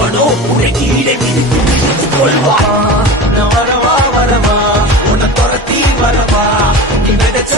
அவனோ உன்னை கீழே மிதித்து கொள்வான். நான் வரவா வரவா உன்னை துரத்தி வரவா நீ விதைச்ச